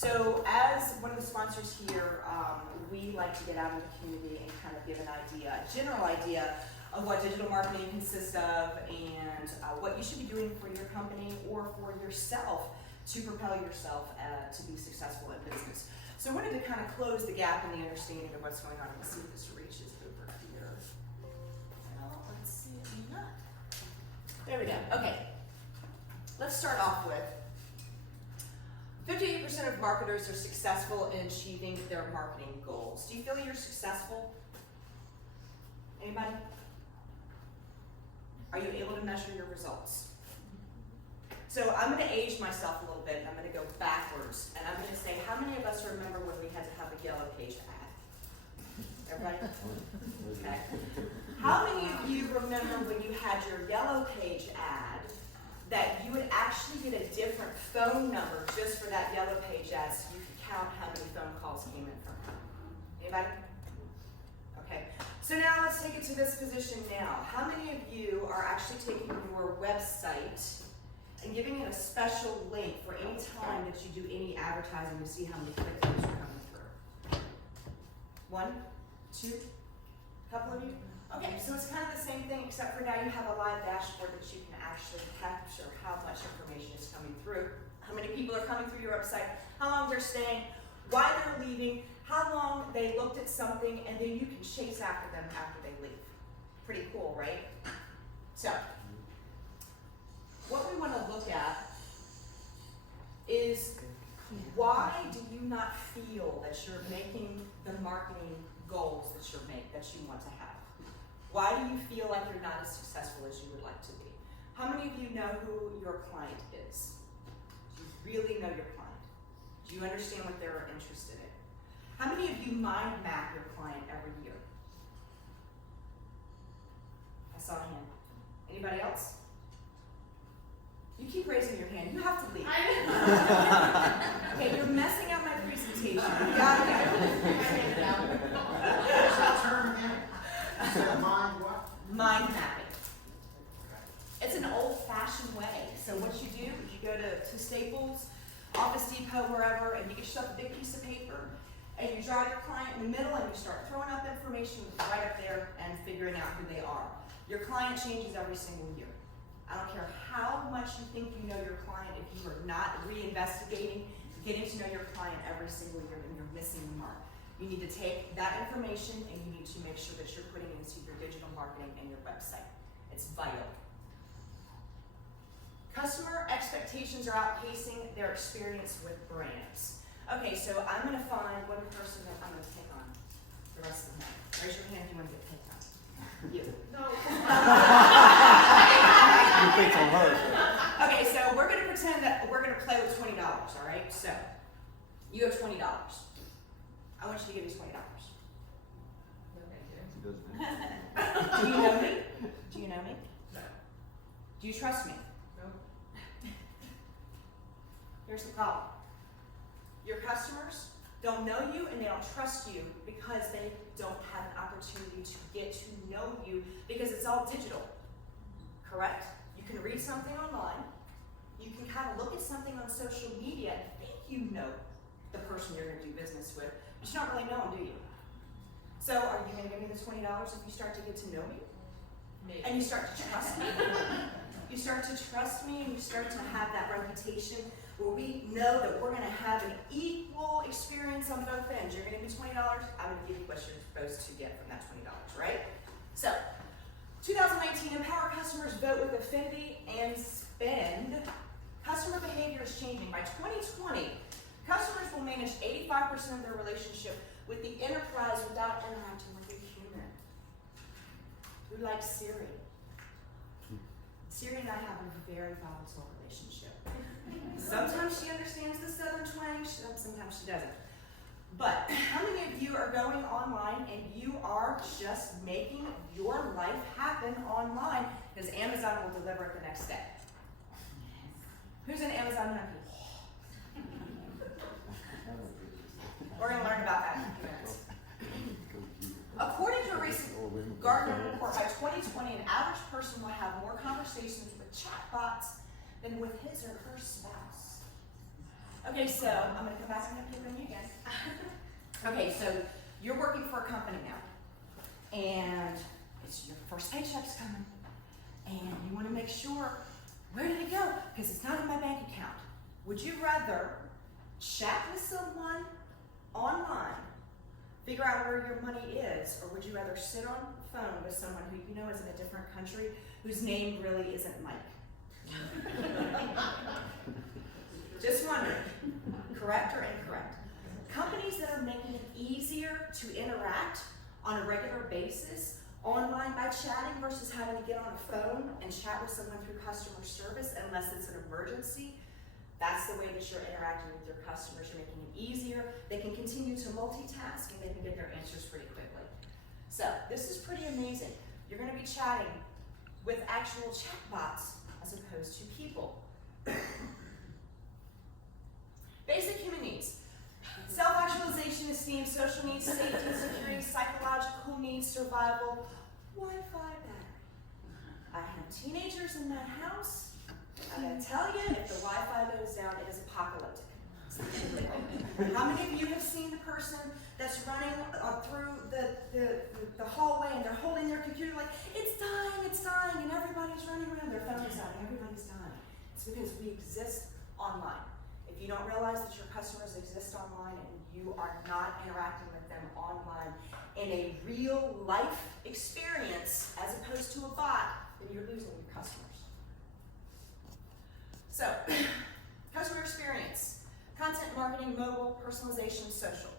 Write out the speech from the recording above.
So as one of the sponsors here, we like to get out in the community and kind of give an idea, a general idea of what digital marketing consists of and what you should be doing for your company or for yourself to propel yourself to be successful in business. So I wanted to kind of close the gap in the understanding of what's going on. Let's see if this reaches over here. Well, let's see if not. There we go. Okay. Let's start off with 58% of marketers are successful in achieving their marketing goals. Do you feel you're successful? Anybody? Are you able to measure your results? So I'm going to age myself a little bit, and I'm going to go backwards, and I'm going to say, how many of us remember when we had to have a yellow page ad? Everybody? Okay. How many of you remember when you had your yellow page ad that you would actually get a different phone number just for that yellow page ad so you could count how many phone calls came in from it? Anybody? Okay. So now let's take it to this position now. How many of you are actually taking your website and giving it a special link for any time that you do any advertising to see how many click-throughs are coming through? One? Two? Couple of you? Okay, so it's kind of the same thing, except for now you have a live dashboard that you can actually capture how much information is coming through, how many people are coming through your website, how long they're staying, why they're leaving, how long they looked at something, and then you can chase after them after they leave. Pretty cool, right? So, what we want to look at is why do you not feel that you're making the marketing goals that you want to have? Why do you feel like you're not as successful as you would like to be? How many of you know who your client is? Do you really know your client? Do you understand what they're interested in? How many of you mind map your client every year? I saw a hand. Anybody else? You keep raising your hand. You have to leave. Okay, you're messing up my presentation. You gotta go. What's that term again? You said mind what? Mind mapping. It's an old-fashioned way. So what you do is you go to Staples, Office Depot, wherever, and you get yourself a big piece of paper, and you draw your client in the middle, and you start throwing up information right up there and figuring out who they are. Your client changes every single year. I don't care how much you think you know your client, if you are not reinvestigating, getting to know your client every single year, then you're missing the mark. You need to take that information and you need to make sure that you're putting it into your digital marketing and your website. It's vital. Customer expectations are outpacing their experience with brands. Okay, so I'm going to find one person that I'm going to pick on the rest of the night. Raise your hand if you want to get picked on. You. No. You picked on her. Okay, so we're going to pretend that we're going to play with $20, all right? So you have $20. I want you to give me $20. Do you know me? Do you know me? No. Do you trust me? No. Here's the problem. Your customers don't know you and they don't trust you because they don't have an opportunity to get to know you because it's all digital. Correct? You can read something online. You can kind of look at something on social media and think you know the person you're going to do business with, but you don't really know them, do you? So are you going to give me the $20 if you start to get to know me? Maybe. And you start to trust me? You start to trust me and you start to have that reputation where we know that we're going to have an equal experience on both ends. You're going to give me $20, I'm going to give you what you're supposed to get from that $20, right? So, 2019, empower customers, vote with affinity, and spend. Customer behavior is changing. By 2020, customers will manage 85% of their relationship with the enterprise without interacting with a human. Who likes Siri? Siri and I have a very volatile relationship. Sometimes she understands the southern twang, sometimes she doesn't. But how many of you are going online and you are just making your life happen online because Amazon will deliver it the next day? Who's an Amazon monkey? We're going to learn about that in a few minutes. According to a recent Gartner report, by 2020, an average person will have more conversations with chatbots than with his or her spouse. Okay, so I'm gonna come back and pick on you again. Okay, so you're working for a company now, and it's your first paycheck's coming, and you want to make sure, where did it go? Because it's not in my bank account. Would you rather chat with someone online, figure out where your money is, or would you rather sit on the phone with someone who you know is in a different country, whose name really isn't Mike? Just wondering, correct or incorrect? Companies that are making it easier to interact on a regular basis online by chatting versus having to get on a phone and chat with someone through customer service unless it's an emergency. That's the way that you're interacting with your customers. You're making it easier. They can continue to multitask and they can get their answers pretty quickly. So this is pretty amazing. You're going to be chatting with actual chatbots as opposed to people. Basic human needs. Self-actualization, esteem, social needs, safety and security, psychological needs, survival, Wi-Fi battery. I have teenagers in that house. I'm going to tell you, if the Wi-Fi goes down, it is apocalyptic. How many of you have seen the person that's running through the hallway and they're holding their computer like, it's dying, and everybody's running around, their phone is dying, everybody's dying. It's because we exist online. If you don't realize that your customers exist online and you are not interacting with them online in a real life experience as opposed to a bot, then you're losing your customers. So, customer experience, content marketing, mobile, personalization, social.